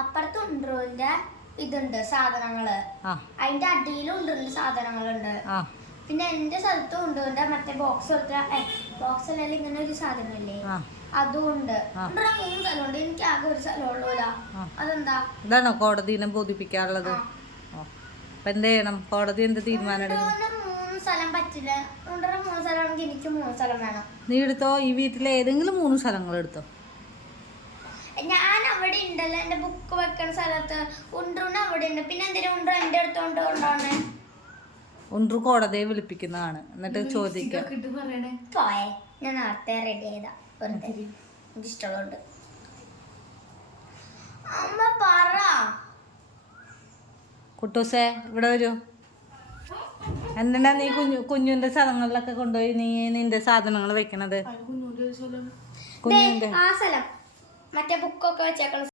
അപ്പുറത്ത് ഉണ്ട്രുവിന്റെ ഇതുണ്ട് സാധനങ്ങള്, അതിന്റെ അടിയിലും ഉണ്ട്രുവിന്റെ സാധനങ്ങളുണ്ട്. പിന്നെ എന്റെ സ്ഥലത്തും ഉണ്ട്രുവിന്റെ മറ്റേ ബോക്സ് ബോക്സ് അല്ലാതെ ഇങ്ങനെ ഒരു സാധനമില്ലേ, അതും ഉണ്ട്. 3 സ്ഥലമുണ്ട്, എനിക്ക് ആകെ ഒരു സ്ഥലമുള്ളൂല. അതെന്താ? ഇതാണോ കോടതിനെ ബോധിപ്പിക്കാറുള്ളത്? എന്ത് ചെയ്യണം? കോടതി എന്ത് തീരുമാനം എടുക്കണം? 3 സ്ഥലം പറ്റില്ല. 3 സ്ഥലമാണെങ്കിൽ എനിക്ക് 3 സ്ഥലം വേണം. നീ എടുത്തോ, ഈ വീട്ടിലെ ഏതെങ്കിലും 3 സ്ഥലങ്ങൾ എടുത്തോ. ഞാൻ അവിടെ ഉണ്ടല്ലോ എന്റെ ബുക്ക് വെക്കണ സ്ഥലത്ത്, ഉണ്ട്രുന് അവിടെ ഉണ്ട്. പിന്നെ എന്തിനാ ഉണ്ട്രു എന്റെ അടുത്തോണ്ട് കൊണ്ടാണ്? ഉണ്ട്രു കോടതിയെ വിളിപ്പിക്കുന്നതാണ്, എന്നിട്ട് ചോദിക്കാം. പോയെ, ഞാൻ നേരത്തെ റെഡി ചെയ്താ, വെറുതെ എനിക്ക് ഇഷ്ടമുണ്ട്. അമ്മ പറ. കുട്ടൂസേ ഇവിടെ വരൂ. എന്തിനാ നീ കുഞ്ഞുന്റെ സ്ഥലങ്ങളിലൊക്കെ കൊണ്ടുപോയി നീ നിന്റെ സാധനങ്ങൾ വെക്കണത്? ആ സ്ഥലം മറ്റേ ബുക്കൊക്കെ വെച്ചേക്കണ